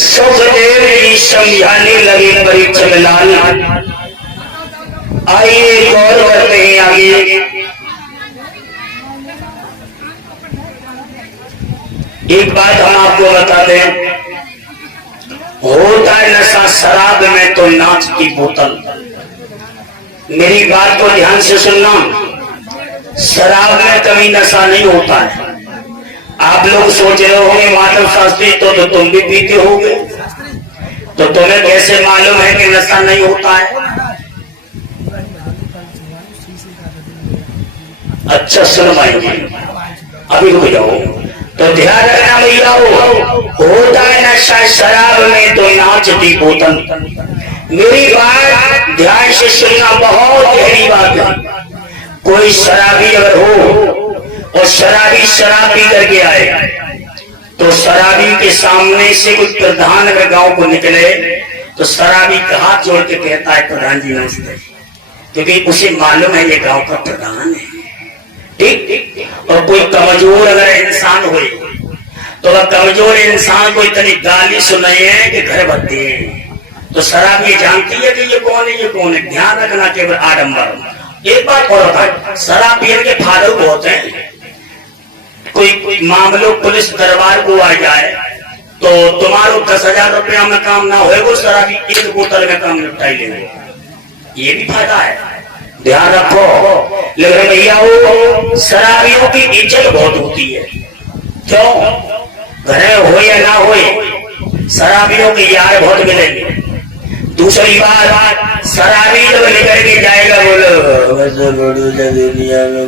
सुखदेव जी समझाने लगे परीक्षक लाल। आइए गौर करते हैं आगे। एक बात हम आपको बता दें, होता है नशा शराब में तो नाच की बोतल। मेरी बात को ध्यान से सुनना, शराब में कभी नशा नहीं होता है। आप लोग सोच रहे होंगे माधव शास्त्री तो तुम भी पीते होगे, तो तुम्हें कैसे मालूम है कि नशा नहीं होता है? अच्छा सुन भाई, अभी रुक जाओ। तो ध्यान रखना भैया, होता है नशा शराब में तो नाचती बोतल। मेरी बात ध्यान से सुनना, बहुत गहरी बात है। कोई शराबी अगर हो और शराबी शराब पी करके आए, तो शराबी के सामने से कोई प्रधान अगर गांव को निकले तो शराबी का हाथ जोड़ के कहता है प्रधान जी नमस्ते, क्योंकि उसे मालूम है ये गांव का प्रधान है। ठीक। और कोई कमजोर अगर इंसान हो तो वह कमजोर इंसान को इतनी गाली सुनाए कि घर भरते हैं, तो शराब ये जानती है कि ये कौन है, ये कौन है। ध्यान रखना, केवल आडंबर। एक बात और है, शराब पीने के फादर बहुत हैं। कोई मामलो पुलिस दरबार को आ जाए तो तुम्हारो 10,000 रुपया में काम ना होए, वो शराबी एक बोतल में काम निपटाई लेंगे। ये भी फायदा है, ध्यान रखो। लेकिन भैया वो शराबियों की इज्जत बहुत होती है। क्यों? घर में हो या ना हो, शराबियों के यार बहुत मिलेंगे। दूसरी बात, शराबी जब निकल के जाएगा बोलो दुनिया में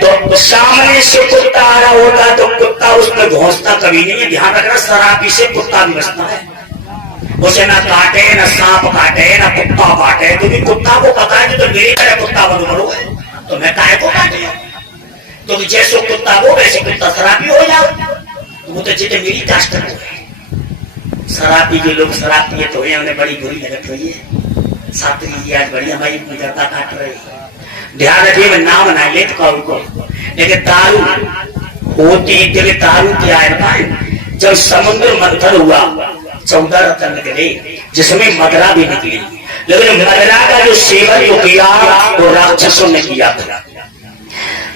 तो सामने से कुत्ता आ रहा होगा तो कुत्ता उसमें घोंसता कभी नहीं है। ध्यान रखना, शराबी से कुत्ता भी बचता है। उसे ना काटे, ना सांप काटे, ना कुत्ता काटे, क्योंकि कुत्ता को पता है कि तो मेरी तरह कुत्ता बन मरोगे तो मैं काहे को काटे। तो जैसे कुत्ता वो वैसे कुत्ता शराबी हो जाओ, तो वो तो जितने मेरी कास्ट हो। शराबी जो लोग शराब पिए तो उन्हें बड़ी बुरी लगत हुई है। सात्री जी आज बड़ी हमारी गर्दा काट रही है। ध्यान रखिए, मैं नाम ना ले तो को, लेकिन दारू होती है। दारू क्या है? जब समुद्र मंथन हुआ 14 रत्न निकले, जिसमें मदरा भी निकली, लेकिन मदरा का जो सेवन जो किया वो राक्षसों ने किया था।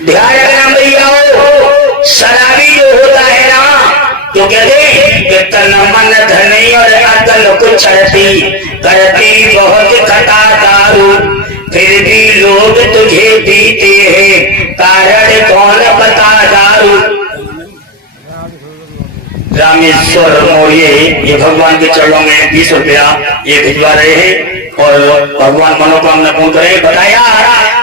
ध्यान रखना भैया, शराबी जो होता है ना, तो कहते तन मन धनी और अकल को चढ़ती, करती बहुत खटा दारू, फिर भी लोग तुझे पीते हैं, कारण कौन बता दारू। रामेश्वर मौर्य ये भगवान के चरणों में 20 रुपया ये भिजवा रहे हैं और भगवान मनोकामना पूर्ण करे। बताया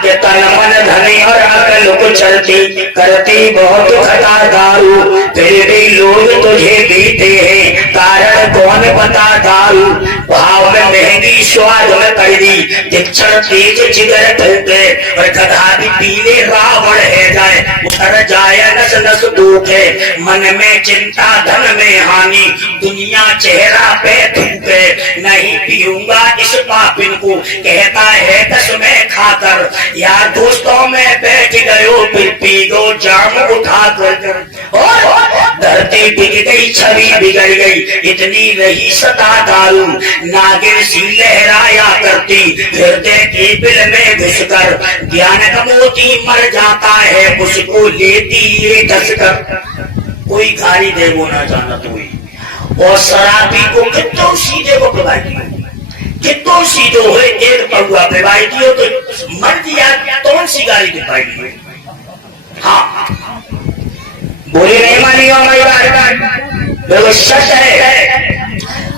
कि तन मन धनी और अकल को चलती, करती बहुत खटा दारू, फिर भी लोग तुझे पीते हैं, कारण कौन बता दारू। भाव में महंगी, स्वाद में कड़वी, दीक्षण तेज जिगर ठोके, और गधा भी पीले रावण है जाए, उतर जाए नस नस दुखे, मन में चिंता धन में हानि, दुनिया चेहरा पे थूके, नहीं पीऊंगा इस पापिन को, कहता है दस में खाकर, यार दोस्तों में बैठ गयो फिर पी दो जाम उठा कर। धरती बिग गई, छवि बिगड़ गई, इतनी रही सता दारू, नागिन सी लहराया करती, हृदय के बिल में घुसकर, ज्ञान का मोती मर जाता है, उसको लेती ये डसकर। कोई गाली दे वो ना जानत हुई, और शराबी को कितों सीधे को प्रभावित, कितों सीधे हुए एक पगुआ प्रभावित हो तो मर दिया, कौन सी गाली दे पाएगी? हाँ, बोली नहीं मानी हमारी बात, बिल्कुल सच है।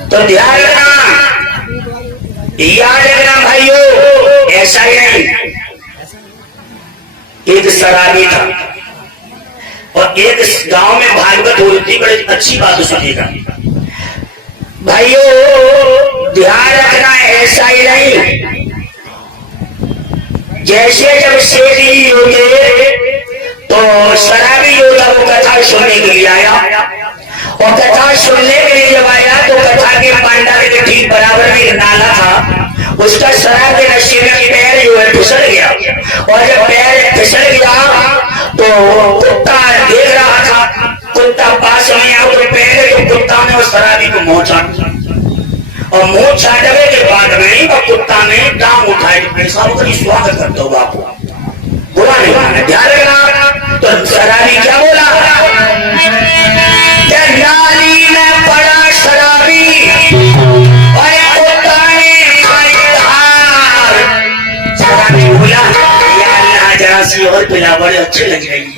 तो ध्यान रखना, याद रखना भाइयों, ऐसा ही नहीं। एक शराबी था और एक गांव में भागवत हो रही थी, बड़ी अच्छी बात सुनिएगा भाइयों, ध्यान रखना, ऐसा ही नहीं। जैसे जब शेरी होते तो शराबी जो था वो कथा सुनने के लिए आया, और कथा सुनने के लिए जब आया तो कथा के पांडाल के ठीक बराबर में नाला था, उसका शराब के नशे में पैर जो है फिसल गया, और जब पैर फिसल गया तो कुत्ता देख रहा था, कुत्ता पास में आया तो पैर कुत्ता ने उस शराबी को मुंह चाट और मुंह चाटने के बाद में वो कुत्ता ने टांग उठाई पेशाब करी स्वागत करते हो बापू बुरा नहीं माना ध्यान रखना। तो शराबी क्या बोला नाली में पड़ा शराबी और कुत्ता ने शराबी बोला यार जरा सी और पिला बड़े अच्छे लग रही है।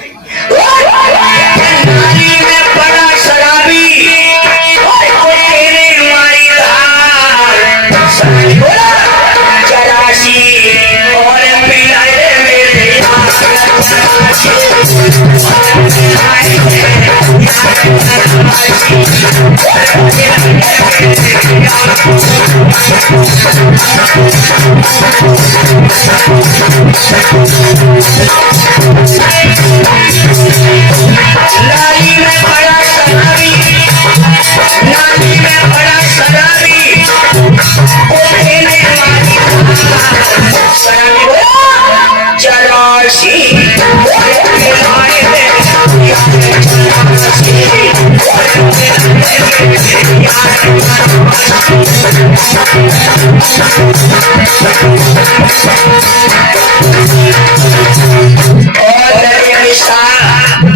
नाली में पड़ा शराबी नाली में पड़ा शराबी नाली में पड़ा शराबी चरासी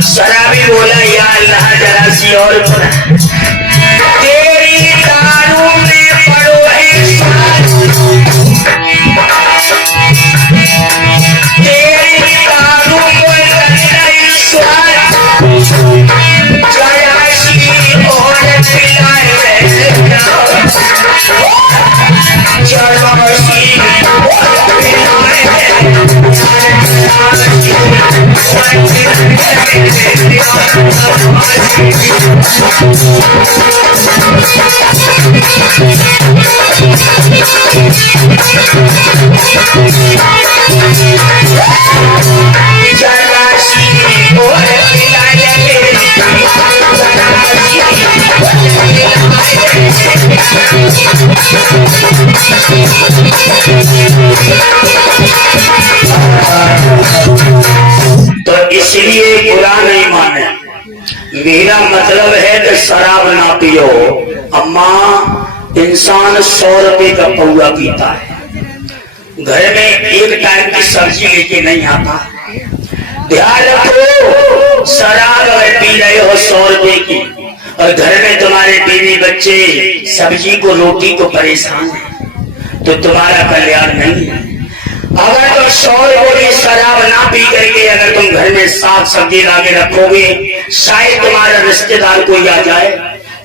शराबी बोला या अल्लाह जरा सी और तेरी दारू में पड़ो है तेरी दारू को चौरासी और पिलाए चौरासी तो इसलिए बुरा नहीं माने। मेरा मतलब है कि शराब ना पियो। अम्मा इंसान 100 रुपए का पौआ पीता है, घर में एक टाइम की सब्जी लेके नहीं आता। ध्यान रखो शराब अगर पी रहे हो 100 रुपए की और घर में तुम्हारे बीवी बच्चे सब्जी को रोटी को परेशान है तो तुम्हारा कल्याण नहीं है। अगर तुम 100 रुपए शराब ना पी करके अगर तुम घर में साग सब्जी लाके रखोगे, शायद तुम्हारा रिश्तेदार कोई आ जाए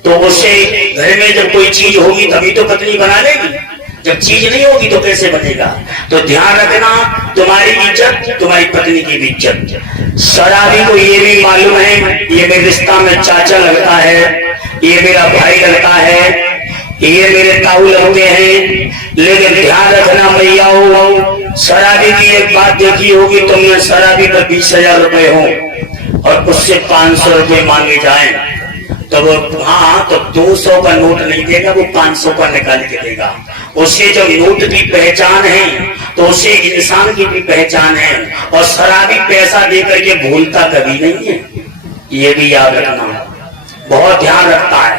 तो उसे घर में जब कोई चीज होगी तभी तो पत्नी बना लेगी, जब चीज नहीं होगी तो कैसे बनेगा। तो ध्यान रखना तुम्हारी इज्जत तुम्हारी पत्नी की भी इज्जत। शराबी को ये भी मालूम है ये मेरे रिश्ता में चाचा लगता है, ये मेरा भाई लगता है, ये मेरे ताऊ लगते हैं, लेकिन ध्यान रखना भैया हो शराबी की एक बात देखी होगी तुमने, शराबी पर 20,000 रुपए हो और उससे 500 रुपए मांगे जाए तो वो हाँ तो 200 का नोट नहीं देगा, वो 500 का निकाल के देगा। उसे जब नोट की पहचान है तो उसे इंसान की भी पहचान है और शराबी पैसा दे करके भूलता कभी नहीं है, ये भी याद रखना, बहुत ध्यान रखता है।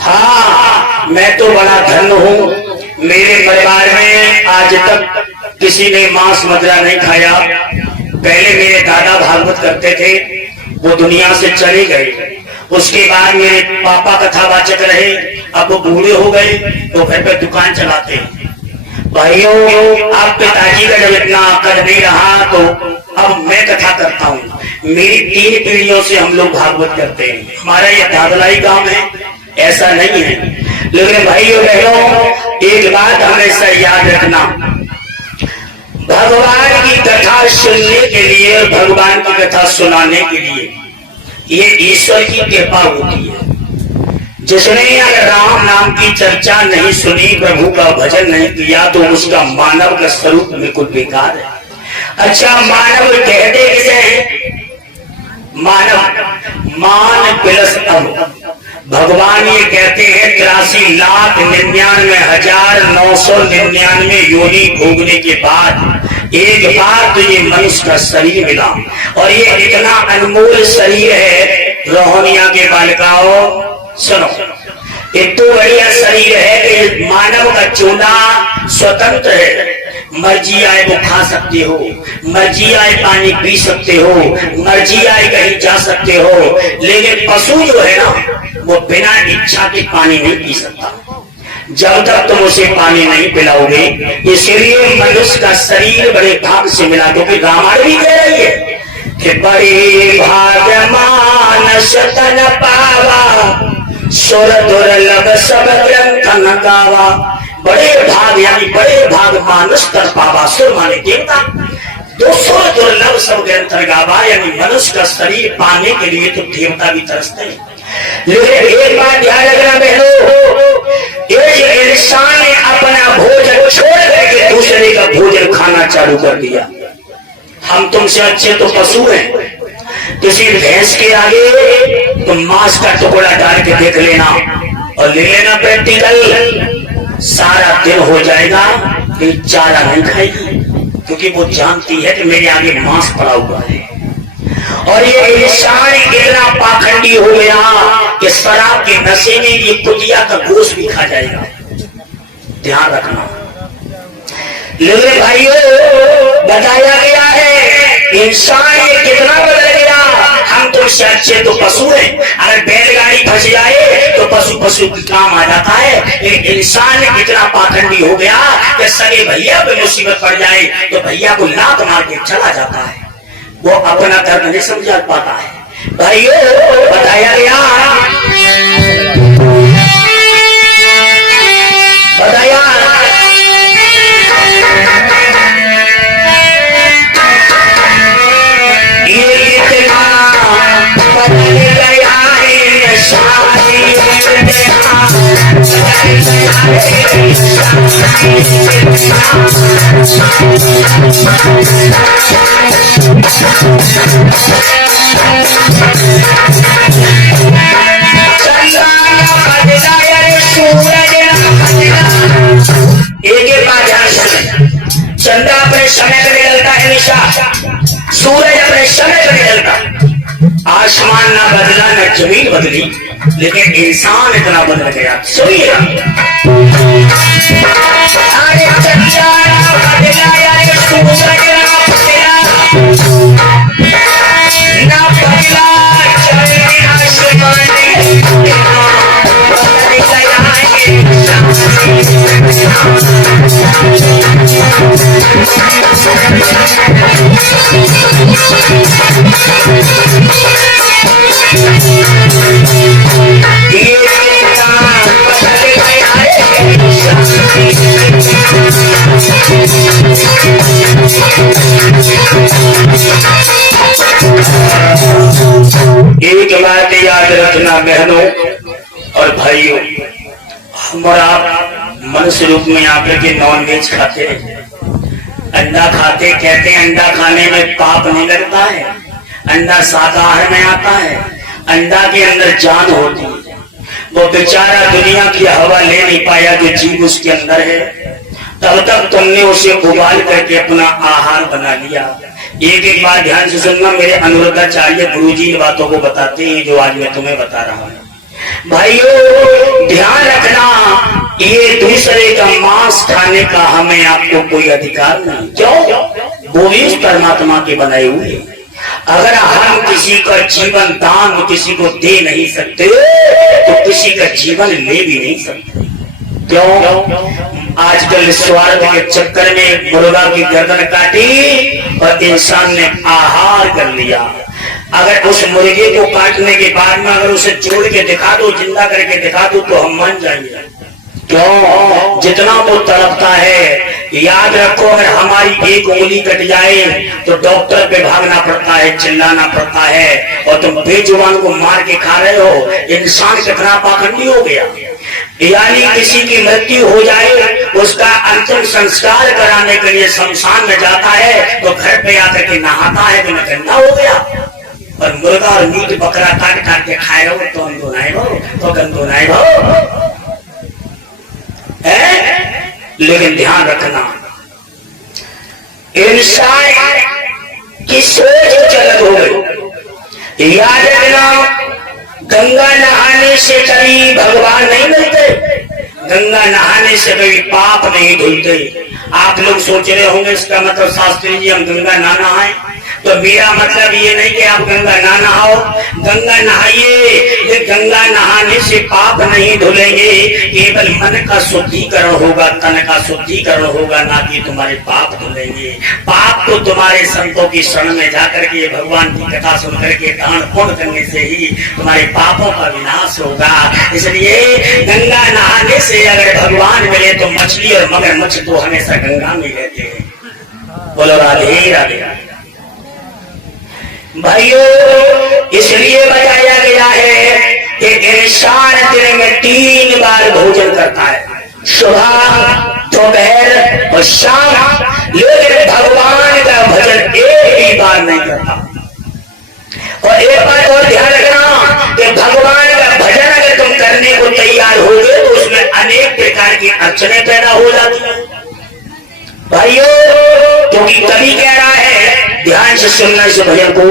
हाँ मैं तो बड़ा धन्य हूँ, मेरे परिवार में आज तक किसी ने मांस मदिरा नहीं खाया। पहले मेरे दादा भागवत करते थे, वो दुनिया से चले गए, उसके बाद मेरे पापा कथावाचक रहे, अब वो बूढ़े हो गए तो घर पे दुकान चलाते हैं। भाइयों आप पिताजी का जब इतना कर नहीं रहा तो अब मैं कथा करता हूँ। मेरी 3 पीढ़ियों से हम लोग भागवत करते हैं, हमारा ये दादलाई गांव है, ऐसा नहीं है। लेकिन भाइयों बहनों एक बात हमेशा याद रखना, भगवान की कथा सुनने के लिए, भगवान की कथा सुनाने के लिए ये ईश्वर की कृपा होती है। जिसने अगर राम नाम की चर्चा नहीं सुनी, प्रभु का भजन नहीं किया तो उसका मानव का स्वरूप बिल्कुल बेकार है। अच्छा मानव कहते किसे हैं? मानव मान प्लस अब भगवान ये कहते हैं 83,99,999 योनि भोगने के बाद एक बार तो ये मनुष्य का शरीर मिला और ये इतना अनमोल शरीर है। रोहनिया के बालिकाओं सुनो, इतना बढ़िया शरीर है कि मानव का चूना स्वतंत्र है, मर्जी आए वो खा सकते हो, मर्जी आए पानी पी सकते हो, मर्जी आए कहीं जा सकते हो। लेकिन पशु जो है ना वो बिना इच्छा के पानी नहीं पी सकता जब तक तुम उसे पानी नहीं पिलाओगे। इसलिए मनुष्य का शरीर बड़े भाग से मिला, क्योंकि रामायण भी कह रही है कि बड़े भाग मानस तन पावा सुर दुर्लभ सब ग्रंथ न गावा। बड़े भाग यानी बड़े भाग मानुष तर पावा, सुर माने देवता, 200 दुर्लभ सब ग्रंथ गावा, यानी मनुष्य का शरीर पाने के लिए तो देवता भी तरसते हैं। लेकिन एक बात ध्यान रखना बहनों, ये इंसान ने अपना भोजन छोड़ करके दूसरे का भोजन खाना चालू कर दिया। हम तुमसे अच्छे तो पशु हैं, किसी भैंस के आगे तुम मांस का टुकड़ा डाल के देख लेना और ले लेना प्रैक्टिकल, सारा दिन हो जाएगा कि चारा नहीं खाएगी, क्योंकि वो जानती है कि मेरे आगे मांस पड़ा हुआ है। और ये इंसान इतना पाखंडी हो गया कि शराब के नशे में ये कुतिया का गोश्त भी खा जाएगा। ध्यान रखना। लेकिन भाइयों, बताया गया है इंसान ये कितना बदल गया। हम तुमसे अच्छे तो पशु हैं, अगर बैलगाड़ी फंस जाए तो पशु की काम आ जाता है। लेकिन इंसान कितना पाखंडी हो गया कि सगे भैया पे मुसीबत पड़ जाए तो भैया को लात मार के चला जाता है, वो अपना दर्द नहीं समझा पाता है। भाइयों, बताया गया चंद्र अपने समय पर निकलता है हमेशा, सूरज अपने समय पर निकलता। आसमान ना बदला न जमीन बदली, लेकिन इंसान इतना बदल गया। सुनिए, अरे चंद्र ना बदला यार सूरज ना बदला, ना बदला जमीन आसमान एक बात याद रखना बहनों और भाइयों, हमारा मनुष्य रूप में आकर के नॉन वेज खाते हैं, अंडा खाते, कहते हैं अंडा खाने में पाप नहीं लगता है, अंडा शाकाहार में आता है, अंडा के अंदर जान होती है। वो बेचारा दुनिया की हवा ले नहीं पाया जो जीव उसके अंदर है, तब तक तुमने उसे उबाल करके अपना आहार बना लिया। एक एक बात ध्यान से सुनना, मेरे अनुरुद्धाचार्य गुरुजी इन बातों को बताते हैं जो आज मैं तुम्हें बता रहा हूँ। भाइयों, ध्यान रखना, ये दूसरे का मांस खाने का हमें आपको कोई अधिकार नहीं। क्यों? वो भी परमात्मा के बनाए हुए। अगर हम किसी का जीवन दान किसी को दे नहीं सकते तो किसी का जीवन ले भी नहीं सकते। क्यों? आजकल स्वार्थ के चक्कर में मुर्गा की गर्दन काटी और इंसान ने आहार कर लिया। अगर उस मुर्गे को काटने के बाद में अगर उसे जोड़ के दिखा दो, जिंदा करके दिखा दो, तो हम मान जाएंगे। क्यों? जितना वो तड़पता है। याद रखो, अगर हमारी एक उंगली कट जाए तो डॉक्टर पे भागना पड़ता है, चिल्लाना पड़ता है, और तुम बेजुबान को मार के खा रहे हो। इंसान कितना पाखंडी हो गया। यानी किसी की मृत्यु हो जाए, उसका अंतिम संस्कार कराने के लिए शमशान में जाता है तो घर पे आकर के नहाता है तो गंदा हो गया। और मुर्गा और मीट बकरा काट काट के खाए रहो तो हम दोनाए हो तो गंदोनाए हो। लेकिन ध्यान रखना, इंसान की सोच चलत हो गई। याद रखना, गंगा नहाने से कभी भगवान नहीं मिलते, गंगा नहाने से कभी पाप नहीं धुलते। आप लोग सोच रहे होंगे इसका मतलब शास्त्री जी हम गंगा ना नहाएं, तो मेरा मतलब ये नहीं कि आप गंगा ना नहाओ, गंगा नहाइए। ये गंगा नहाने से पाप नहीं धुलेंगे, केवल मन का शुद्धिकरण होगा, तन का शुद्धिकरण होगा, ना कि तुम्हारे पाप धुलेंगे। पाप तो तुम्हारे संतों की शरण में जाकर के भगवान की कथा सुनकर के दान पुण्य करने से ही तुम्हारे पापों का विनाश होगा। इसलिए गंगा नहाने से अगर भगवान मिले तो मछली और मगरमच्छ तो हमेशा गंगा में रहते हैं। बोलो राधे राधे। भाइयों, इसलिए बताया गया है कि इंसान दिन में 3 बार भोजन करता है, सुबह, दोपहर और शाम, लेकिन भगवान का भजन एक भी बार नहीं करता। और एक बात और ध्यान रखना कि भगवान का भजन अगर तुम करने को तैयार हो गए तो उसमें अनेक प्रकार की अड़चने पैदा हो जाती है। भाइयों, क्योंकि कवि कह रहा है, ध्यान से सुनना इस भजन को,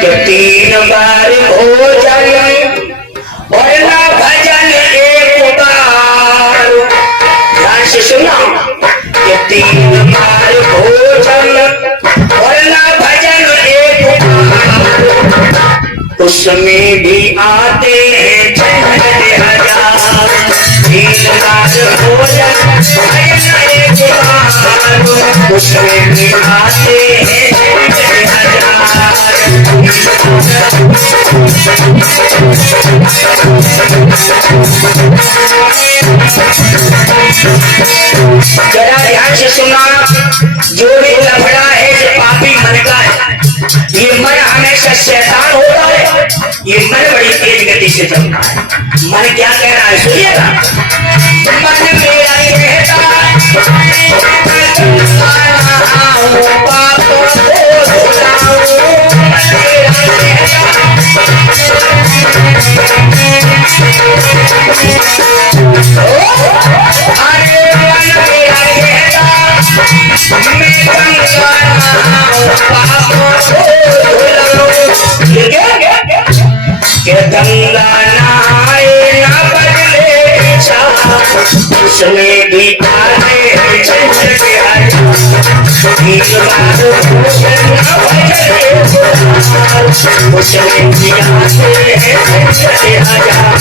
कि 3 बार भोजन और ना भजन एक बार। ध्यान से सुनना कि 3 बार भोजन और ना भजन एक बार, उसमें भी आते हैं झंझट हजार। 3 बार भोजन एक बार, उसमें भी आते हैं झंझट हजार। जरा ध्यान से सुनना, जो भी लफड़ा है, जो पापी मन का है, ये मन हमेशा शैतान होता है, ये मन बड़ी तेज गति से चलता है। मन क्या कह रहा है सुनिएगा, मन मेरा कहता है पापों को धुलाओ, गंगा नहाए ना बदले उसमें भी आते झंझट हजार। 3 बार भोजन ना बदले उसमें भी आते झंझट हजार।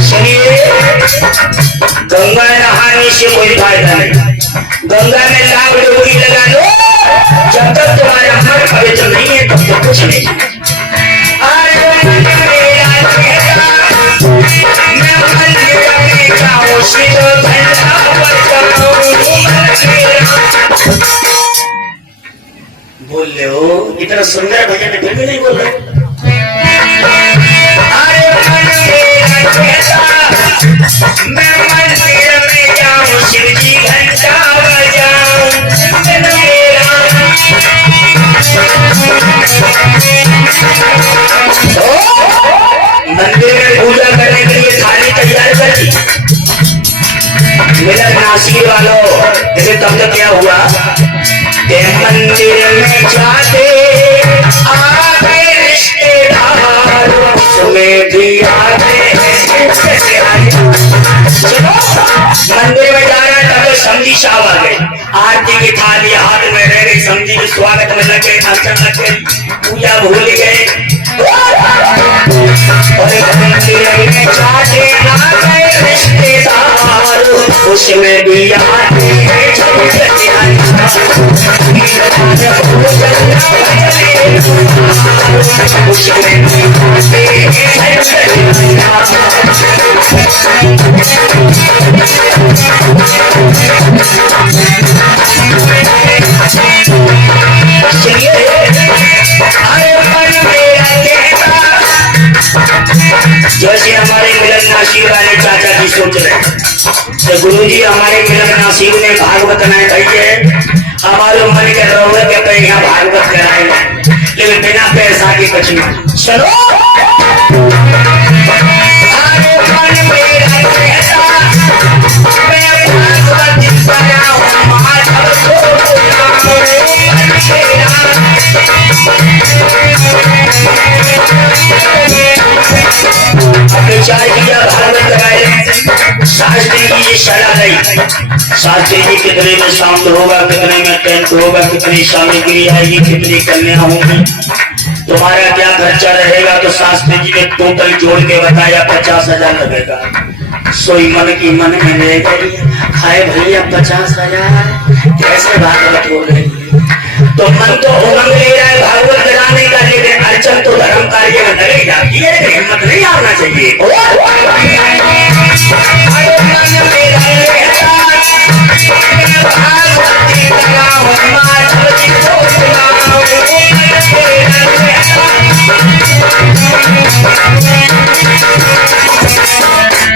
सुनिए, गंगा नहाने से कोई फायदा नहीं, गंगा में लाभ डुबकी लगा लो, जब तक तुम्हारा मन पवित्र नहीं है तब तक कुछ नहीं। मैं मंदिर में जाऊं, शिव घंटा बजाऊं, बोल रहे हो इतना सुंदर भजन फिर भी नहीं बोल रहे। मैं मंदिर में जाऊं, शिव जी घंटा बजाऊं, मंदिर में पूजा करने के लिए थाली तैयार कर दी। मिलन नासिर वालों, जैसे तब तक क्या हुआ कि मंदिर में जाते आगे रिश्तेदार, उसमें भी आते मंदिर में जा रहा है तब समझी साहब आ गए, आरती की थाली हाथ में रह गई, समझी के स्वागत में लगे, अर्चन लगे, पूजा भूल गए। रिश्तेदार उसमें भी आते जैसे हमारे मिलन नासिर वाले चाचा जी सोच रहे तो गुरु जी हमारे मिलन नासिर में भागवत नहीं कही है, हमारे मन कर रहा है कि यहाँ भागवत कराएंगे, लेकिन बिना पैसा के कुछ नहीं। चलो विचार किया, भागवत लगाए, शास्त्री की ये सलाह नहीं। शास्त्री जी कितने में साउंड होगा, कितने में टेंट होगा, कितनी सामग्री आएगी, कितनी कन्या होंगी, तुम्हारा क्या खर्चा रहेगा, तो शास्त्री जी ने टोटल जोड़ के बताया 50,000 लगेगा। सोई मन की मन में ले गई, हाय भैया 50,000 कैसे भागवत हो रही। तो मन तो उमंग ले रहा है भागवत कराने का, लेकिन अर्चन तो धर्म कार्य में लगे जाती है, लेकिन हिम्मत नहीं हारना चाहिए।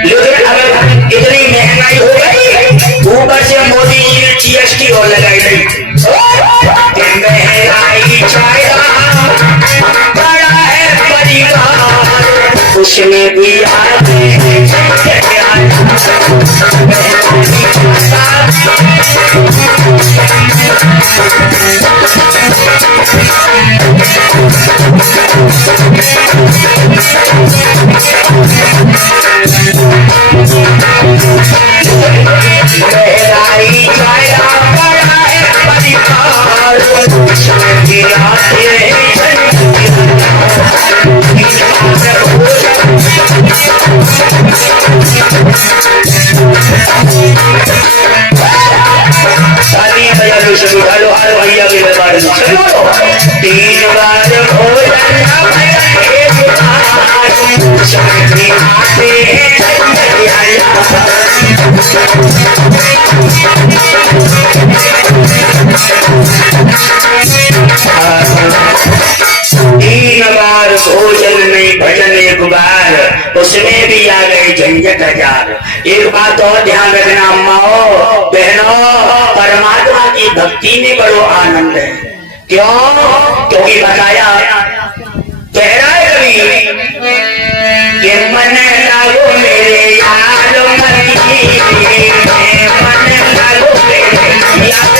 लेकिन अगर इतनी महंगाई हो गई, ऊपर से मोदी जी ने GST और लगाई गई, महंगाई छाया बड़ा है परिवार, उसमें भी भैया के व्यापार में 3 बार भोजन नहीं भजन एक बार, उसमें भी आ गए झंझट 1000। एक बात और ध्यान रखना अम्माओ बहनों, परमात्मा की भक्ति में बड़ो आनंद है। क्यों? क्योंकि बताया कह रहा है कभी कि मन लागो मेरे यार मती, मन लागो मेरे यार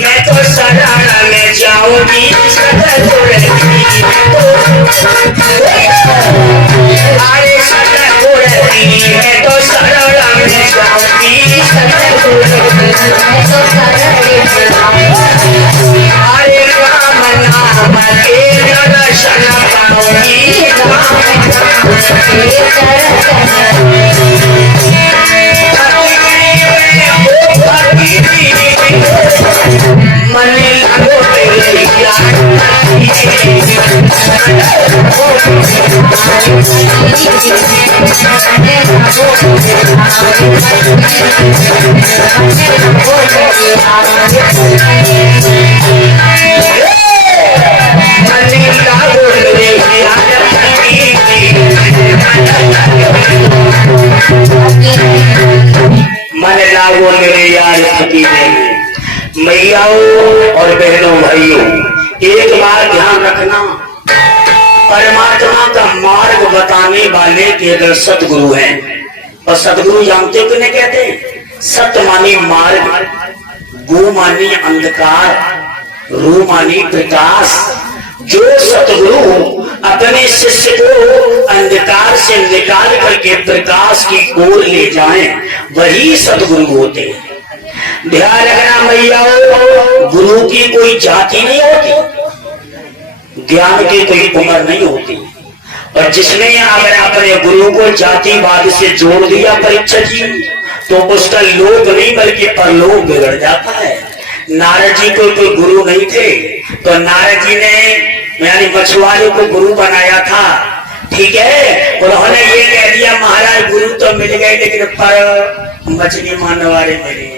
मैं तो सराहना में जाऊंगी, अरे सतपुरती मैं तो सराहना में जाऊंगी, अरे राम नाम के दर्शन पाऊंगी, मन लागो तेरे यार मन लागो मेरे यार फकीरे। मैयाओं और बहनों भाइयों, एक बार ध्यान रखना, परमात्मा का मार्ग बताने वाले केवल सतगुरु हैं। और सतगुरु जानते हो किन्हें कहते हैं? सत मानी मार्ग, गु मानी अंधकार, रू मानी प्रकाश। जो सतगुरु अपने शिष्य को अंधकार से निकाल करके प्रकाश की ओर ले जाएं, वही सतगुरु होते हैं। ध्यान रखना मैयाओं, गुरु की कोई जाति नहीं होती, ज्ञान की कोई उम्र नहीं होती। और जिसने अगर अपने गुरु को जातिवाद से जोड़ दिया परीक्षा जी, तो उसका लोक नहीं बल्कि परलोक बिगड़ जाता है। नारद जी को कोई गुरु नहीं थे, तो नारद जी ने यानी मछुआरे को गुरु बनाया था, ठीक है। उन्होंने ये कह दिया महाराज गुरु तो मिल गए लेकिन पर मछली मारने वाले मिले।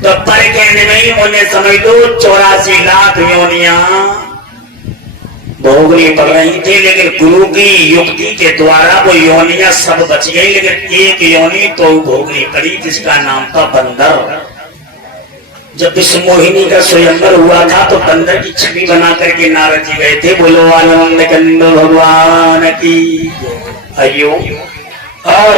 तो पर कहने में ही उन्हें समझ लो 84 लाख योनियां भोगनी पड़ रही थी, लेकिन गुरु की युक्ति के द्वारा वो योनियां सब बच गई, लेकिन एक योनि तो भोगनी पड़ी जिसका नाम था बंदर। जब विश्व मोहिनी का स्वयंवर हुआ था तो बंदर की छवि बना करके नारद जी गए थे। बोलो आनंद कंद भगवान की अयो। और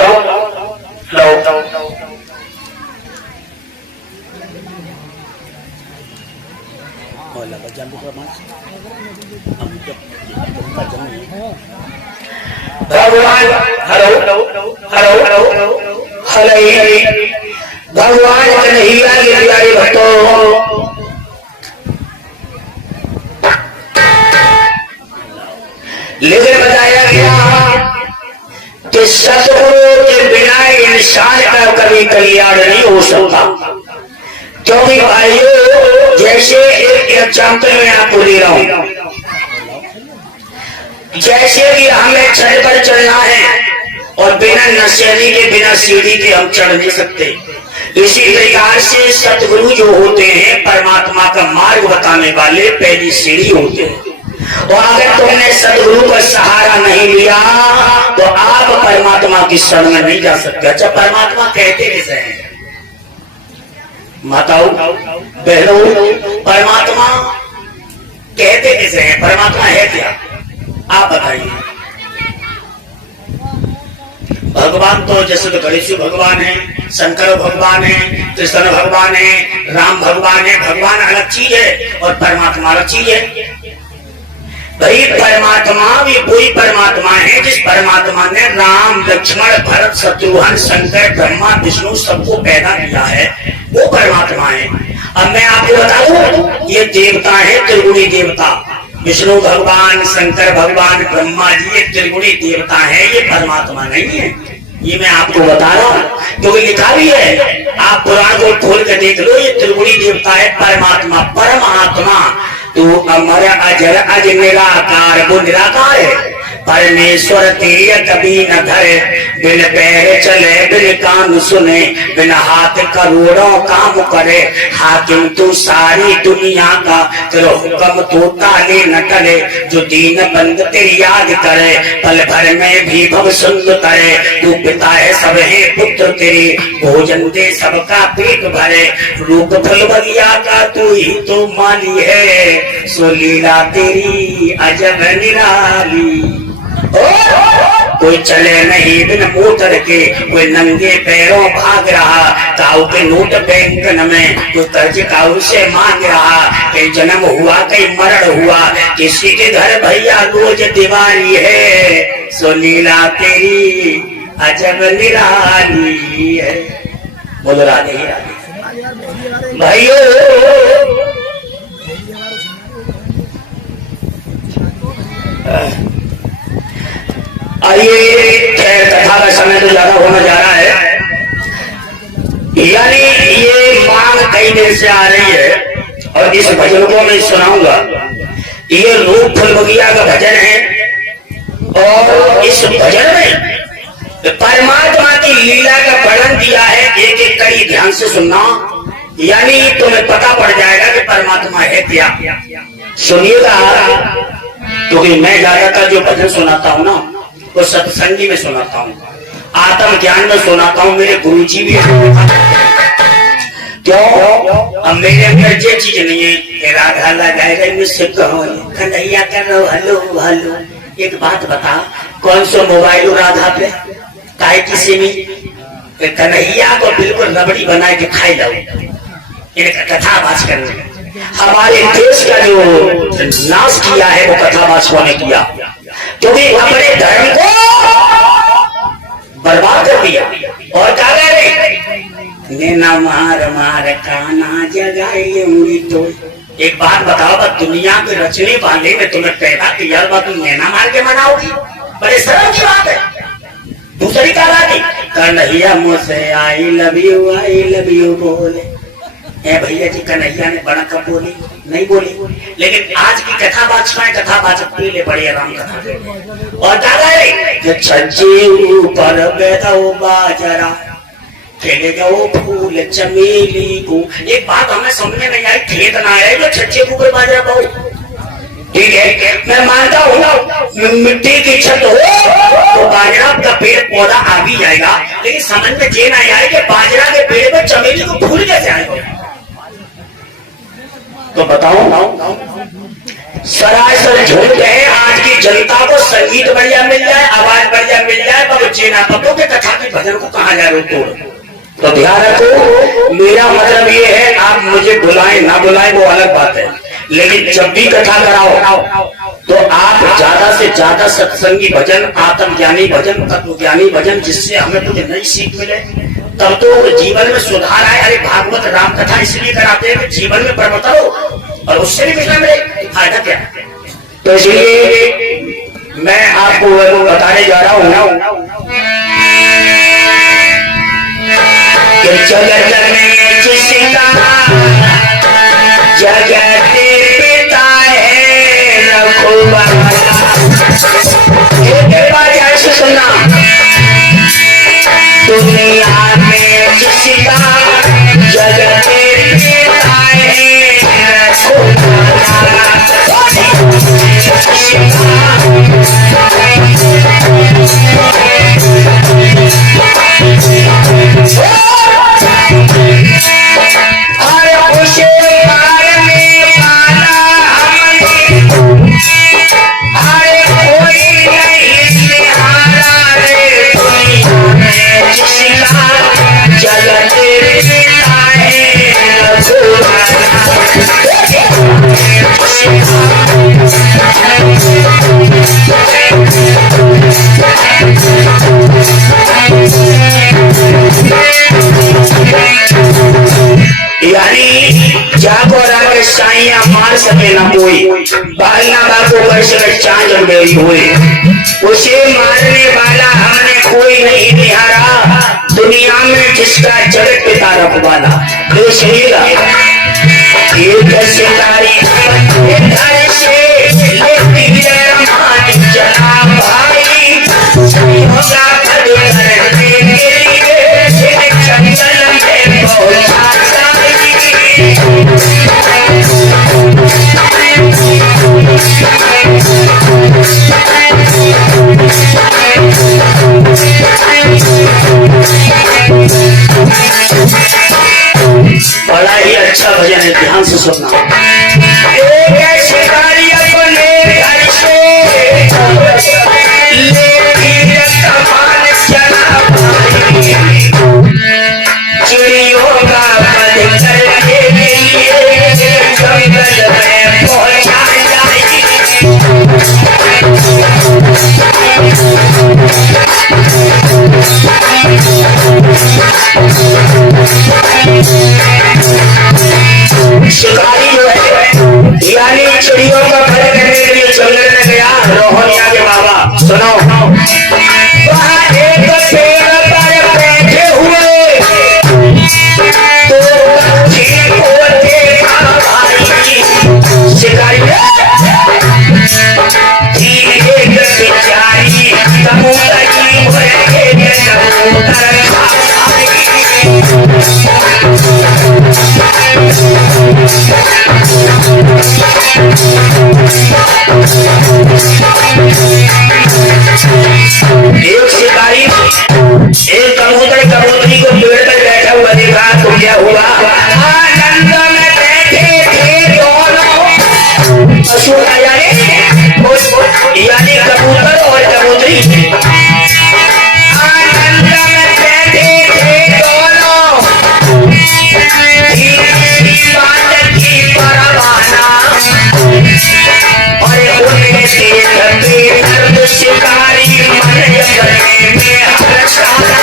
भगवान भगवान कन्हैया के प्यारे भक्तों, लेकिन बताया गया कि सतगुरु के बिना इंसान का कभी कल्याण नहीं हो सकता। क्योंकि भाइयों, जैसे एक एग्जाम्पल मैं आपको दे रहा हूं, जैसे कि हमें छत पर चढ़ना है और बिना नशेरी के बिना सीढ़ी के हम चढ़ नहीं सकते, इसी प्रकार से सतगुरु जो होते हैं परमात्मा का मार्ग बताने वाले पहली सीढ़ी होते हैं। और अगर तुमने सतगुरु का सहारा नहीं लिया तो आप परमात्मा की शरण में नहीं जा सकते। अच्छा, परमात्मा कहते कैसे हैं माताओं बहनों? परमात्मा कहते कैसे हैं? परमात्मा है क्या, आप बताइए। भगवान तो जैसे तो गणेश भगवान है, शंकर भगवान है, कृष्ण भगवान है, राम भगवान है। भगवान अलग चीज है और परमात्मा अलग चीज है। भाई परमात्मा भी वही परमात्मा है जिस परमात्मा ने राम लक्ष्मण भरत शत्रुघ्न शंकर ब्रह्मा विष्णु सबको पैदा किया है, वो परमात्मा है। अब मैं आपको बता दूं, ये देवता है त्रिगुणी देवता, विष्णु भगवान शंकर भगवान ब्रह्मा जी ये त्रिगुणी देवता है, ये परमात्मा नहीं है। ये मैं आपको बता रहा हूँ क्योंकि लिखा भी है, आप पुराण को खोल कर देख लो, ये त्रिगुणी देवता है परमात्मा। परमात्मा तो अमर अजर अज निराकार, वो निराकार है। परमेश्वर तेय कभी न धरे, बिन पैर चले बिन कान सुने, बिन हाथ करोड़ों काम करे, हाकिम तू सारी दुनिया का, तेरा हुक्म तो टाले न टले, जो दीन बंद तेरी याद करे, पल भर में भी भव सुंद करे, तू पिता है सब है पुत्र तेरे, भोजन दे सबका पेट भरे, रूप फल बगिया का तू ही तो माली है, सो लीला तेरी अजब निराली। कोई चले नहीं बिन मोटर के, कोई नंगे पैरों भाग रहा, काऊ के नोट बैंकन में, कोई कर्ज काऊ से मांग रहा, कहीं जन्म हुआ कहीं मरण हुआ, किसी के घर भैया रोज दिवाली है, सो लीला तेरी अजब निराली है। बोलो राधे राधे। भाइयों आइए, कथा का समय तो ज्यादा होना जा रहा है, यानी ये मांग कई दिन से आ रही है और इस भजन को मैं सुनाऊंगा। ये रूप फुलबगिया का भजन है और इस भजन में परमात्मा की लीला का वर्णन दिया है। एक एक कड़ी ध्यान से सुनना, यानी तुम्हें पता पड़ जाएगा कि परमात्मा है क्या। सुनिएगा, क्योंकि मैं ज्यादातर जो भजन सुनाता हूँ ना वो सत्संगी में सुनाता हूँ, आत्म ज्ञान में सुनाता हूँ। मेरे गुरु जी भी क्यों, अब मेरे अंदर ये चीज नहीं है कि राधा लगाएगा मुझसे कहो कन्हैया कर रहा हलो हलो। एक बात बता, कौन सा मोबाइल राधा पे काय किसी में कन्हैया को बिल्कुल रबड़ी बना के खाई जाओ। इनका कथावाच करने, हमारे देश का जो नाश किया है वो कथावाचकों ने किया, क्योंकि अपने धर्म को बर्बाद कर दिया। और क्या कह रहे, नैना मार मार काना जगाएंगी। तो एक बात बताओ, बस दुनिया के रचने वाले में तुम्हें पैदा किया, तुम नैना मार के मनाओगी? बड़े शर्म की बात है। दूसरी क्या बात है, कन्हैया मुझसे आई लव यू बोले। भैया जी कन्हैया ने बड़ा कब बोली? नहीं बोली। लेकिन आज की कथावाचक पीले बड़े आराम कथा और दादा छज्जे ऊपर बैठा बाजरा खेले जाओ फूल चमेली को। एक बात हमें समझ में नहीं आई, खेत ना आए जो छज्जे के ऊपर बाजरा पाओ, ठीक है मैं मानता हूँ मिट्टी की छत हो तो बाजरा का पेड़ पौधा आ भी जाएगा, लेकिन समझ में ये नहीं आए कि बाजरा के पेड़ में चमेली को फूल कैसे आएगा। तो बताओ, सरासर झूठ है। आज की जनता को संगीत बढ़िया मिल जाए, आवाज बढ़िया मिल जाए, पर बच्चे ना पतो के कथा के भजन को कहा जाए तोड़। तो ध्यान रखो, मेरा मतलब ये है आप मुझे बुलाएं ना बुलाएं वो अलग बात है, लेकिन जब भी कथा कराओ तो आप ज्यादा से ज्यादा सत्संगी भजन, आत्मज्ञानी भजन, तत्वज्ञानी भजन, जिससे हमें कुछ नई सीख मिले, तब तो जीवन में सुधार आए। अरे भागवत राम कथा इसलिए कराते हैं कि जीवन में परिवर्तन हो और उससे भी मिलना मिले, फायदा क्या। तो इसलिए मैं आपको बताने जा रहा हूँ कि जगत में जिसका जगत पिता है रघुबर। ऐसे सुनना, दुनिया में जिसका जगत पिता है मार सके ना कोई, बाल ना बाको कर सके चांद और गई हुए, उसे मारने वाला हमने कोई नहीं निहारा, दुनिया में जिसका जगत पिता रखवाला। देखिएगा एक सितारी घर से चला भाई, होगा करने के लिए जंगल में पहुंचा। बड़ा ही अच्छा भजन है, ध्यान से सुनना। एक शिकारी अपने घर से लेके कमान चला भाई, चिड़ियों का पद करने के लिए जंगल में पहुंचा शिकारी जो है यानी चिड़ियों का भय करने के लिए जंगल में गया। रोहनिया के बाबा सुनो, वहाँ एक पेड़ पर बैठे हुए तो पक्षी को देखा भाई, शिकारी कबूतरी आनंद में बैठे थे दोनों, बात की परवाना और उनके देखते दर्द शिकारी मन अपने में हर्षाना।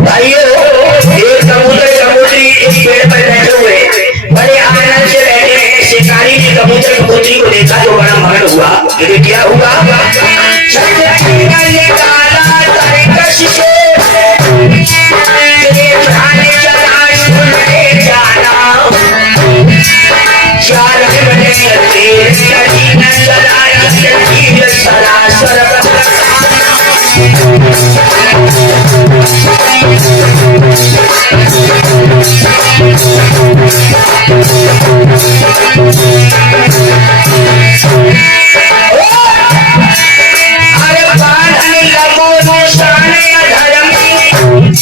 भाइयों, एक कबूतर कबूतरी एक पेड़ पर बैठे हुए बड़े आनंद से बैठे हैं। शिकारी ने कबूतर कबूतरी को देखा तो बड़ा मगन हुआ। ये क्या हुआ?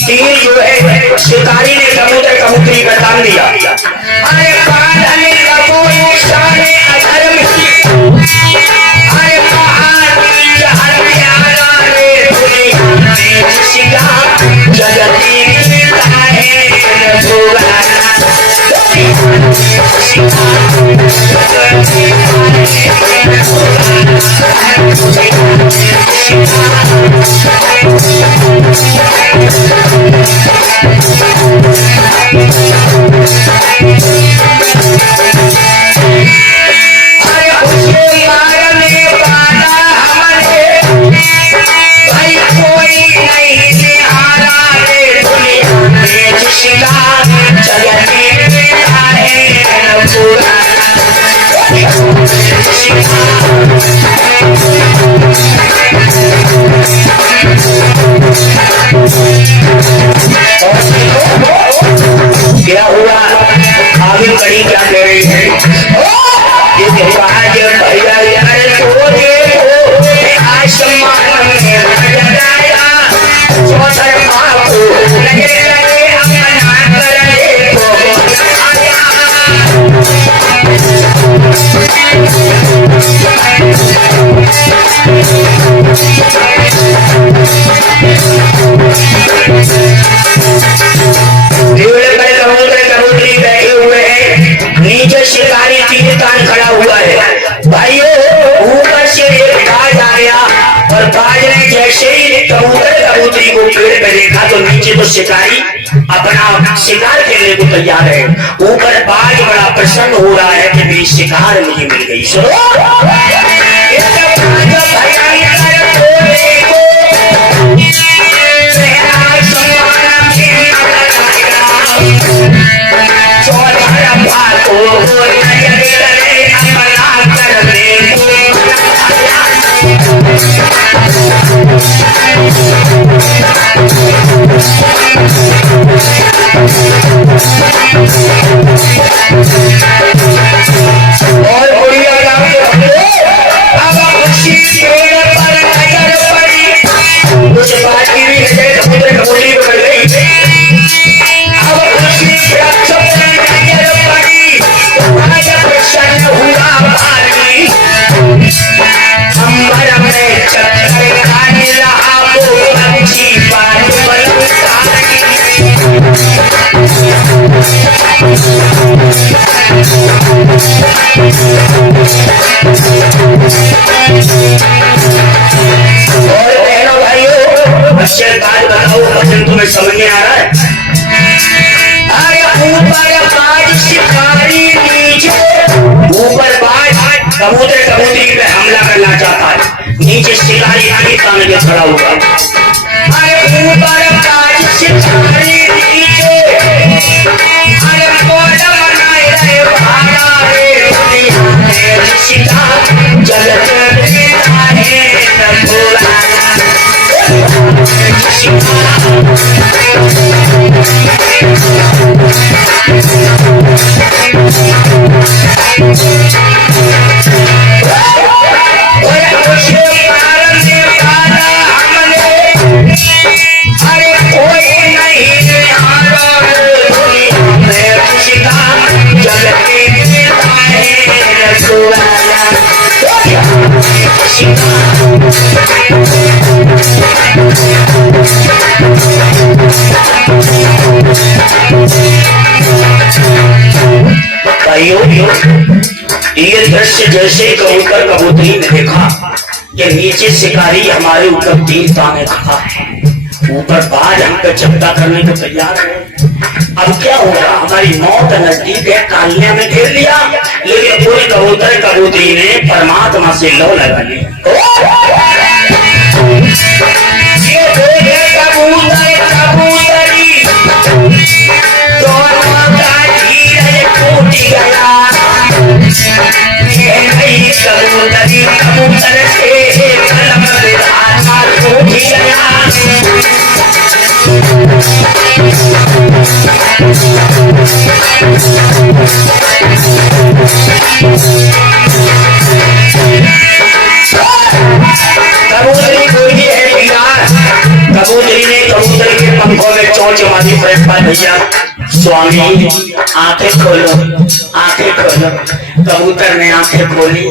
तीर जो है शिकारी ने कबूतर कबूतरी का दान दिया। अरे बांधने लगो निशाने अधर्म की, अरे महावीर हर प्यारा रे दुनिया में शिका जगती मिलता है भगवान शिका जगती क्या हुआ? आगे कड़ी क्या कह रही है? ये कहा जब भैया यार तो देखो आसमान में लगाया चौथर बाबू लगे लगे अपना कर देखो कबूतरी बैठे हुए हैं। नीचे शिकारी तीर तान खड़ा हुआ है। भाइयों, ऊपर से एक बाज आ गया और बाज ने जैसे ही कबूतर कबूतरी को पेड़ पे देखा तो नीचे तो शिकारी अपना शिकार खेलने को तैयार है। ऊपर बाज बड़ा प्रसन्न हो रहा है कि मेरी शिकार मुझे मिल गई। सुनो और बढ़िया काम अब खुशी पेड़ पर नजर पड़ी, कुछ बात की भी नजर कबूतर कबूतरी पर गई। अब खुशी वृक्ष पर नजर पड़ी, आज प्रसन्न हुआ पानी, अंबर में चक्कर खाने रहा वो पंछी पानी बलुतानी। और बहनों भाइयों, अच्छे बात बताओ, भजन तुम्हें समझ में आ रहा है? अरे ऊपर बाज शिकारी नीचे, ऊपर बाज कबूतर कबूतरी पे हमला करना चाहता है, नीचे शिकारी आगे तान के खड़ा होगा। अरे ऊपर बाज शिकारी नीचे, अरे कोड़ा बनाए रहे भाड़ा रे दुनिया में शिका जगत मिलता है भगवान शिका। अरे भाइयों, ये दृश्य जैसे कबूतर कबूतरी ने देखा कि नीचे शिकारी हमारे ऊपर तीर ताने खड़ा है, ऊपर बाज हम पे चपटा करने को तैयार है। अब क्या होगा, हमारी मौत नजदीक है, कालिया में घेर लिया, लेकिन पूरे कबूतर कबूतरी ने परमात्मा से लौ लगा लिया। ये कबूतर कबूतरी दोनों का धीरज टूट गया। कबूतरी कबूतर से कलम विधाता टूट गया। कबूतरी बोली है यार, कबूतरी ने कबूतर के पंखों में चोंच मारी। भैया स्वामी आंखें खोलो, आंखें खोलो। कबूतर ने आंखें खोली,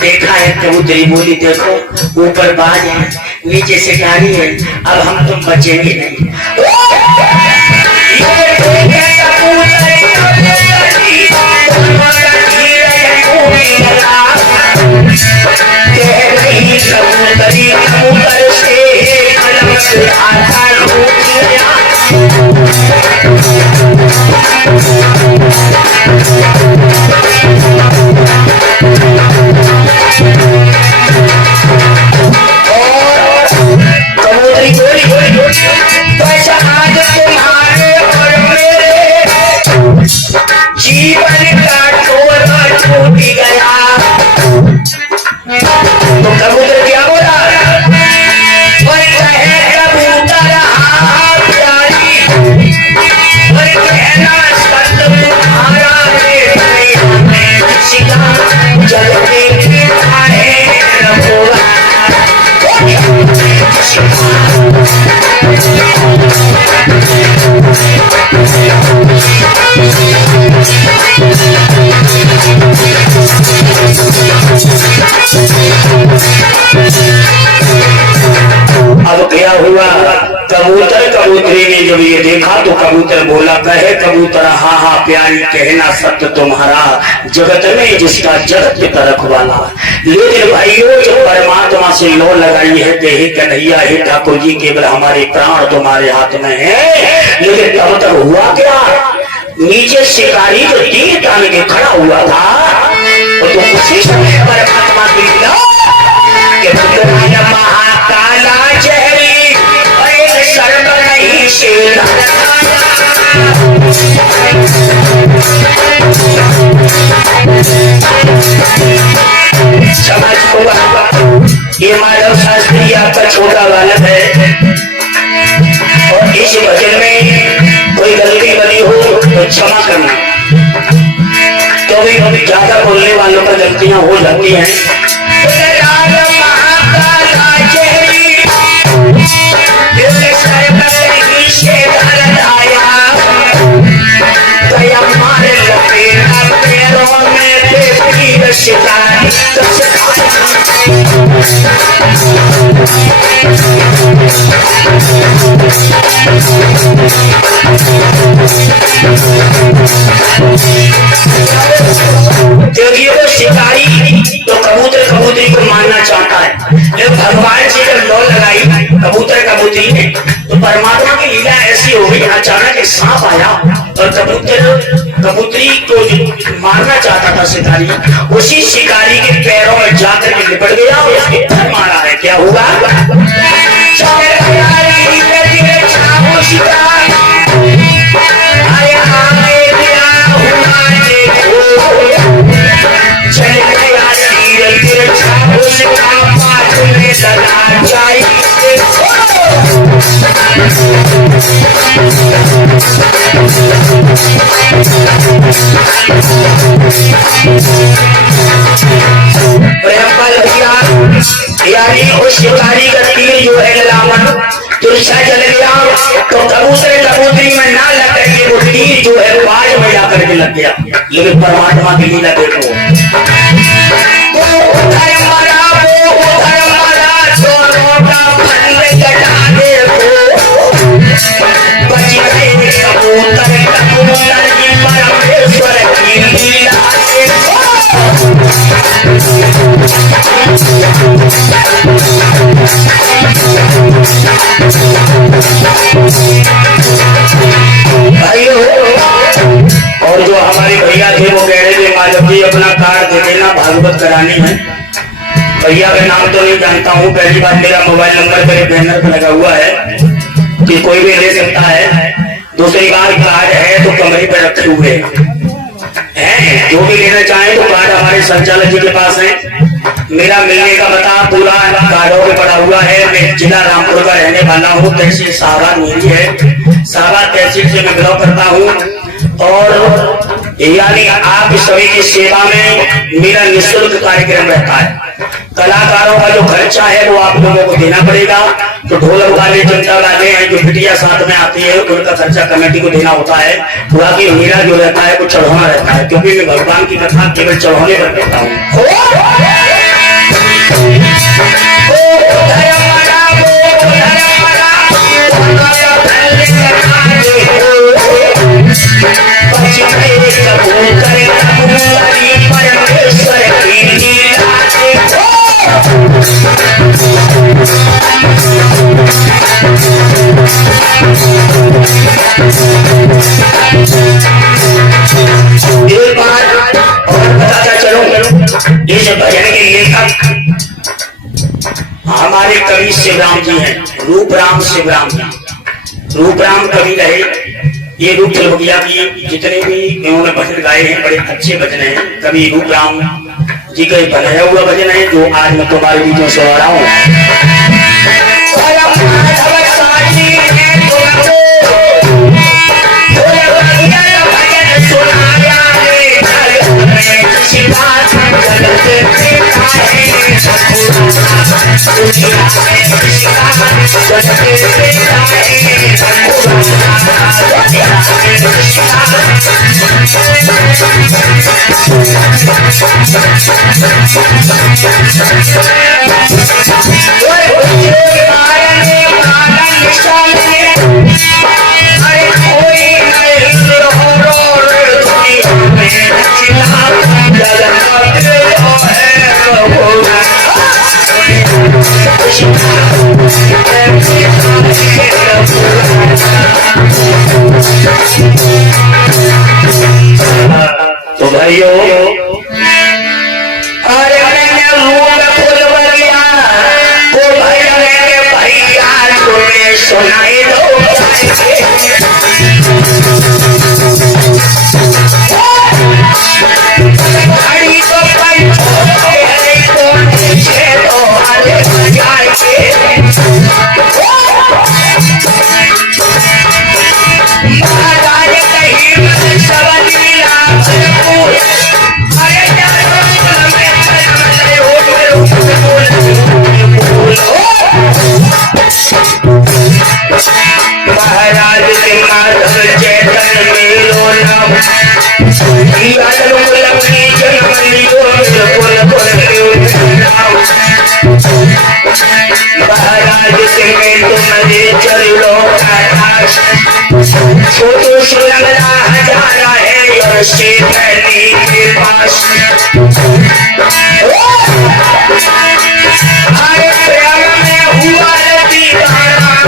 देखा है, कबूतरी बोली देखो ऊपर बाज है, नीचे शिकारी है, अब हम तुम बचेंगे नहीं। कबूतरी कबूतर से कलम से आता टूट गया। कबूतरी बोली पैसा आज तुम्हारे और मेरे जीवन का टोला टूट गया। तो कबूतर क्या बोला, कबूतर हाँ प्यारी, कहना सत तुम्हारा जलते आए रखोगा। अब क्या हुआ, कबूतर कबूतरी ने जब ये देखा तो कबूतर बोला, कहे कबूतर हाँ हाँ प्यारी, कहना सत्य तुम्हारा, जगत में जिसका जगत के रखवाला। लेकिन भाइयों, जो परमात्मा से लो लगाई है कि हे कन्हैया, हे ठाकुर जी, केवल हमारे प्राण तुम्हारे हाथ में है। लेकिन तब तक हुआ क्या, नीचे शिकारी जो तीर तान के खड़ा हुआ था, तो उसी समय परमात्मा की महाकाला चेहरी सर्व नहीं शेर समझ होगा। ये माधव शास्त्री आपका छोटा बालक है, और इस भजन में कोई गलती बनी हो तो क्षमा करना, क्योंकि ज्यादा बोलने वालों पर गलतियां हो जाती हैं। क्योंकि वो शिकारी तो कबूतर कबूतरी को मारना चाहता है, लेकिन भगवान जी जब लौ लगाई कबूतर कबूतरी ने, तो परमात्मा की लीला ऐसी हो गई, अचानक एक सांप आया और कबूतर कबूतरी को मारना चाहता था शिकारी, उसी शिकारी के पैरों में जाकर के लिपट गया और उसके घर मारा है। क्या हुआ, यानी उस शिकारी का तीर जो है ललामन तुरछा चल गया, तो कबूतर कबूतरी में ना लग करके वो तीर जो है बाज में जाकर के लग गया। लेकिन परमात्मा की लीला देखो, वो उधर मरा वो उधर भैया का नाम तो नहीं जानता हूँ, पहली बार मेरा मोबाइल नंबर मेरे बैनर पर लगा हुआ है कि कोई भी ले सकता है। दूसरी बार कार्ड है तो कमरे पर रखे हुए हैं, जो भी लेना चाहे तो कार्ड हमारे संचालक जी के पास है। मेरा मिलने का पता पूरा कार्डों में पड़ा हुआ है। मैं जिला रामपुर का रहने वाला हूँ, तहसील शाहबाद मेरी है, शाहबाद तहसील से मैं बिलोंग करता हूँ। और यानी आप सभी की सेवा में मेरा निःशुल्क कार्यक्रम रहता है। कलाकारों का जो खर्चा है वो आप लोगों को देना पड़ेगा। तो ढोलक वाले, जनता वाले हैं, जो बिटिया साथ में आती है, उनका खर्चा कमेटी को देना होता है। बाकी मेरा जो रहता है वो चढ़ाना रहता है, क्योंकि मैं भगवान की कथा केवल चढ़ाने पर करता हूँ। एक बात और बताता चलो, ये जो भजन के लेखक हमारे कवि शिवराम जी हैं, रूपराम शिवराम जी। रूपराम कवि रहे, ये रूप चलबगिया की जितने भी इन्होंने भजन गाए हैं बड़े अच्छे भजन हैं। कवि रूपराम जी का बनाया हुआ भजन है जो आज मैं तुम्हारे बीच में सुना रहा हूँ। तो भाइयों, अरे मैंने रूल फुल बलिया तो भैया तुम्हें सुनाई दो। महाराज के माधव चैतन मेरो नाम, महाराज से मैं तुम्हारे चरणों का दास, छोटू सुलगना हजारा है और से पहली के पास। हरे प्यार में हुआ दीवाना,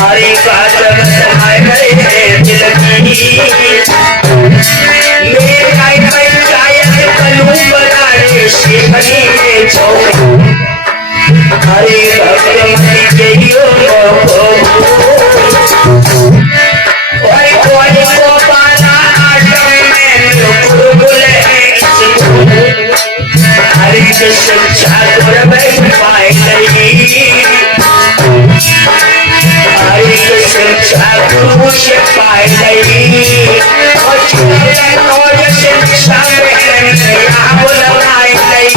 हरी का जगत गए दिल की मेरे गाय पंचायत कलू बनाए शिवनी में छो। हरे भक्त मनी के को पाना आश्रम में गुरुकुल है। हरे कृष्ण ठाकुर पाए नहीं, हरे कृष्ण ठाकुर से पाए नहीं, और शिक्षा बुलवाए नहीं।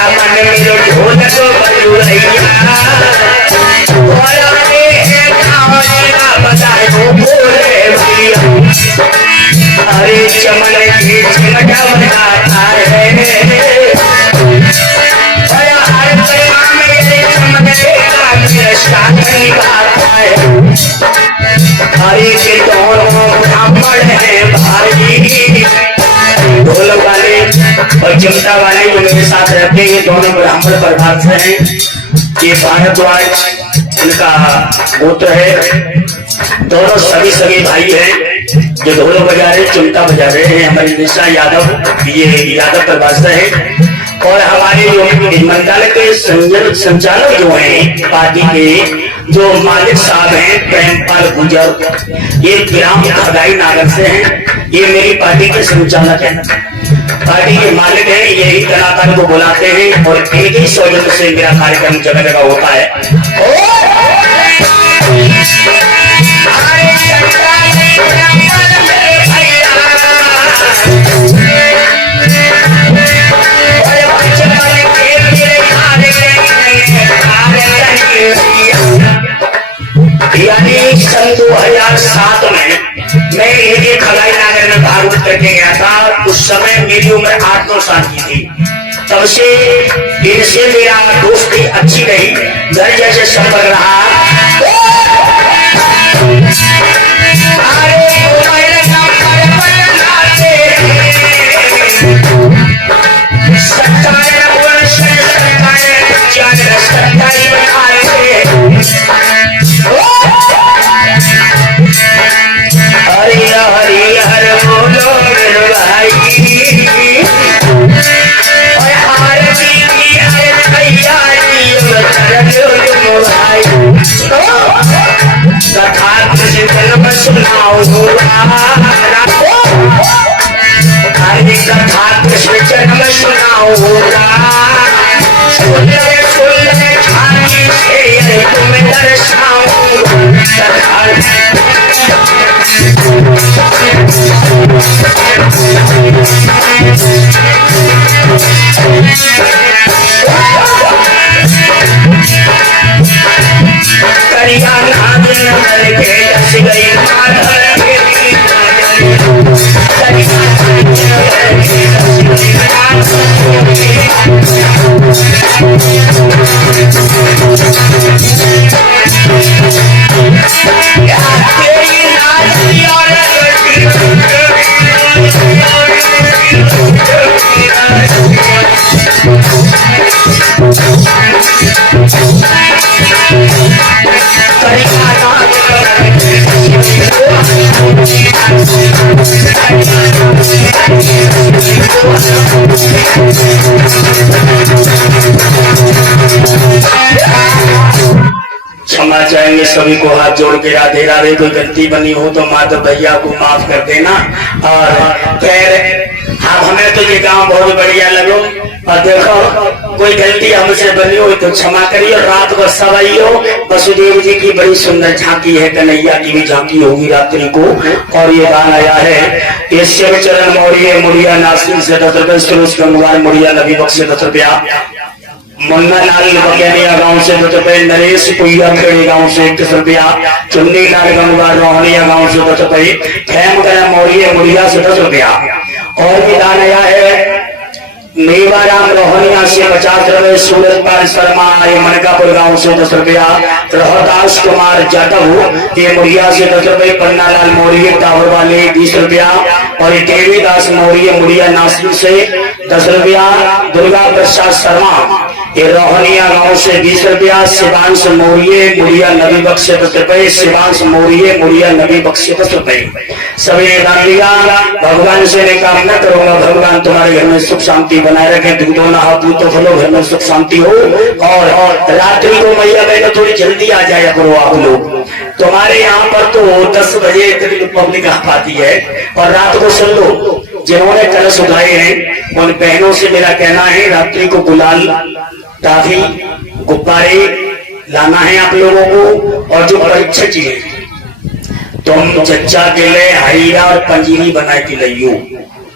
अमन मेरो ढोलक बजुरैया बताओ बोले भैया। अरे चमन की चिमटा बनाता है, हरे के दोनों ब्राह्मण है भाई, ढोलक वाले और चिमटा वाले जो मेरे साथ रहते हैं ये दोनों ब्राह्मण पदार्थ हैं। ये भारद्वाज इनका गोत्र है। दोनों सभी सगे भाई हैं जो ढोल बजा रहे, चिमटा बजा रहे हैं। हमारी निशा यादव, ये यादव प्रभाषा है। और हमारे जो मंत्रालय के संचालक जो हैं पार्टी के जो मालिक साहब हैं प्रेमपाल गुजर, ये ग्राम खदाई नागर से हैं। ये मेरी पार्टी के संचालक हैं, पार्टी के मालिक हैं। यही कलाकार को बुलाते हैं और इनकी सौजन्य से मेरा कार्यक्रम जगह जगह होता है। यानी सन 2007 में मैं इनके खलाई नागर में भागवत करके गया था। उस समय मेरी उम्र 8-9 साल की थी। तब से इनसे मेरा दोस्ती अच्छी रही, घर जैसे संपर्क रहा। क्षमा चाहेंगे सभी को हाथ जोड़ के, राधे राधे। कोई गलती बनी हो तो माधव भैया को माफ कर देना। और खैर हाँ, हमें तो ये गांव बहुत बढ़िया लगो। और देखो कोई गलती हमसे बनी हो तो क्षमा करिए। रात को सवाई हो, वसुदेव जी की बड़ी सुंदर झांकी है, कन्हैया की भी झांकी होगी रात्रि को। और ये गान आया है ये शिव चरण मौर्य मुड़िया नासिक से 10 रुपये, सुरेश गंगवार मुड़िया नबी बख्श से 10 रुपया, मुन्ना लाल बकेनिया गांव से 10 रुपये, नरेश पुइया खेड़ी गांव से 21 रुपया, चुन्नी लाल गंगवार रोहनिया गांव से 10 रुपये, खेम करा मौर्य मुड़िया से 10 रुपया। और भी दान आया है मेवाराम रोहनिया से 50 रुपये, सूरज पाल शर्मा ये मनकापुर गांव से 10 रुपया, रोहतास कुमार जाटव ये मुड़िया से 10 रुपये, पन्ना लाल मौर्य टावर वाले 20 रुपया, और देवीदास मौर्य मुड़िया नासिक से 10 रुपया, दुर्गा प्रसाद शर्मा ये रोहनिया गांव से 20 रुपया, शिवांश मौर्य मुड़िया नबी बख्श से 10 रुपये, शिवांश मौर्य मुड़िया नबी बख्श से 10 रुपये। सभी ने दान दिया। भगवान से मैं कामना करूंगा भगवान तुम्हारे घर में सुख शांति बनाए रखे, दूधो नहा पूतो फलो, घर में सुख शांति हो। और रात्रि को मैया बहन थोड़ी जल्दी आ जाया करो आप लोग। तुम्हारे यहाँ पर तो 10 बजे तक पब्लिक आ पाती है। और रात को सुन लो, जिन्होंने कलश उठाए हैं उन बहनों से मेरा कहना है रात्रि को गुलाल, टाफी, गुब्बारे लाना है आप लोगों को। और जो परीक्षा चीजें तुम चच्चा के लिए हरीरा और पंजीरी बना के लियो।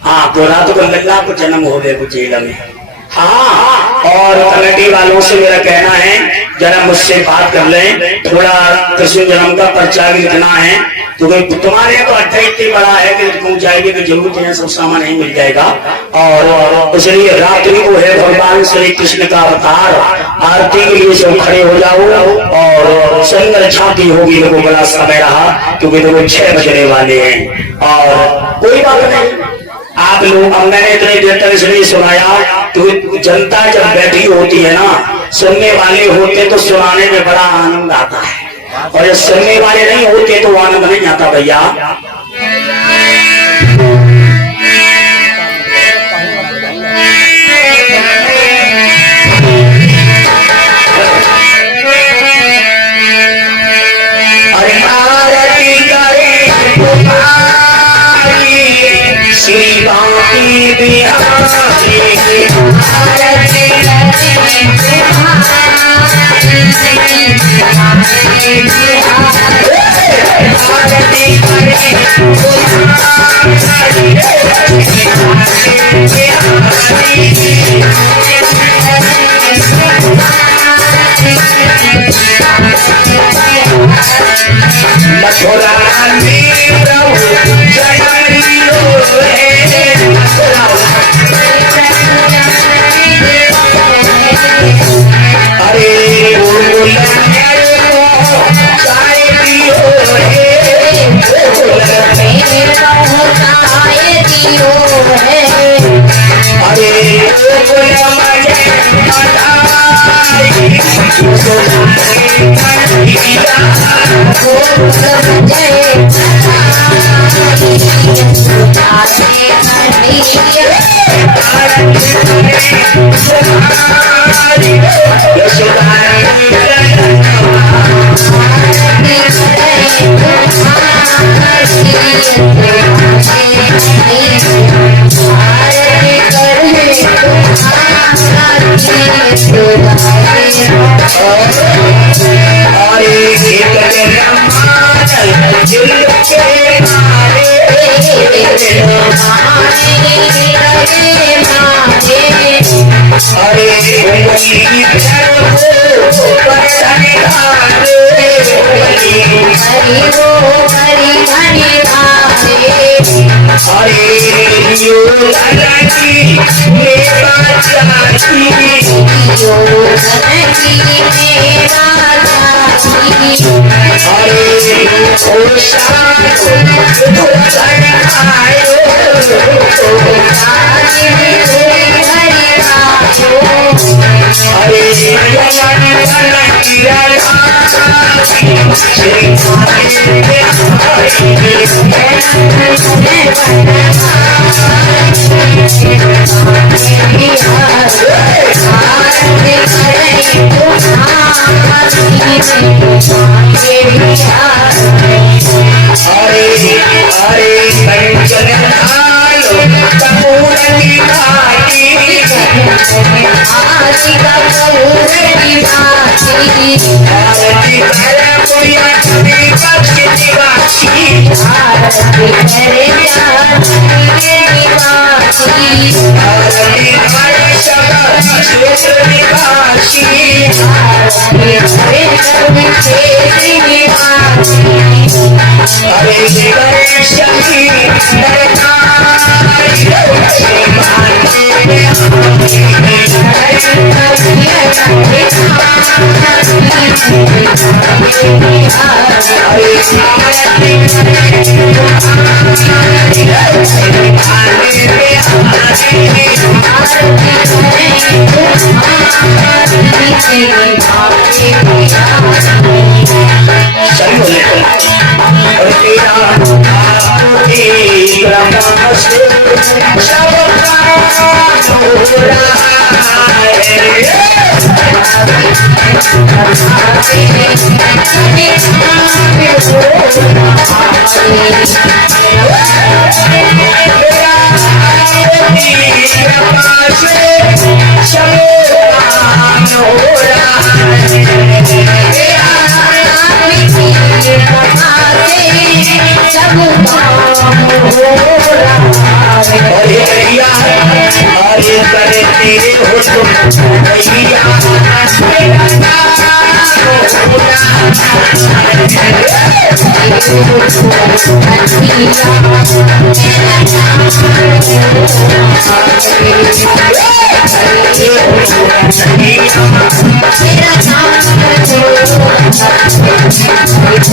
हाँ, तो रात को लल्ला को जन्म हो गए जेल में। हाँ, और कमेटी वालों से मेरा कहना है जरा मुझसे बात कर लें, थोड़ा कृष्ण जन्म का पर्चा भी लिखना है। तो तुम्हारे तो अड्डा इतनी बड़ा है कि पहुंच जाएगी तो जरूर है सब सामान नहीं मिल जाएगा। और इसलिए रात्रि को है भगवान श्री कृष्ण का अवतार, आरती के लिए सब खड़े हो जाओ। और सुंदर छाती होगी, लोगों बड़ा समय रहा क्योंकि देखो 6 बजने वाले हैं। और कोई बात नहीं, आप लोग, अब मैंने इतनी देर तक इसलिए सुनाया तो जनता जब बैठी होती है ना, सुनने वाले होते तो सुनाने में बड़ा आनंद आता है, और जब सुनने वाले नहीं होते तो आनंद नहीं आता भैया। श्री बांकी Bihari Mathura Thank you.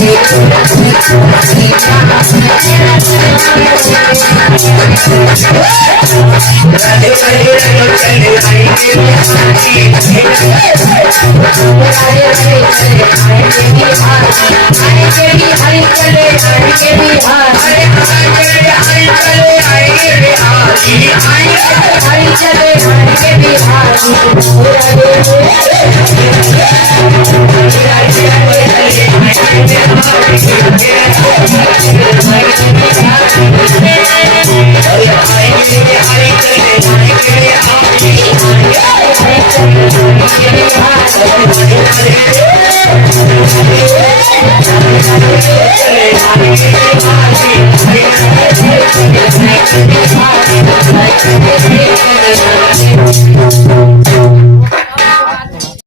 Thank you.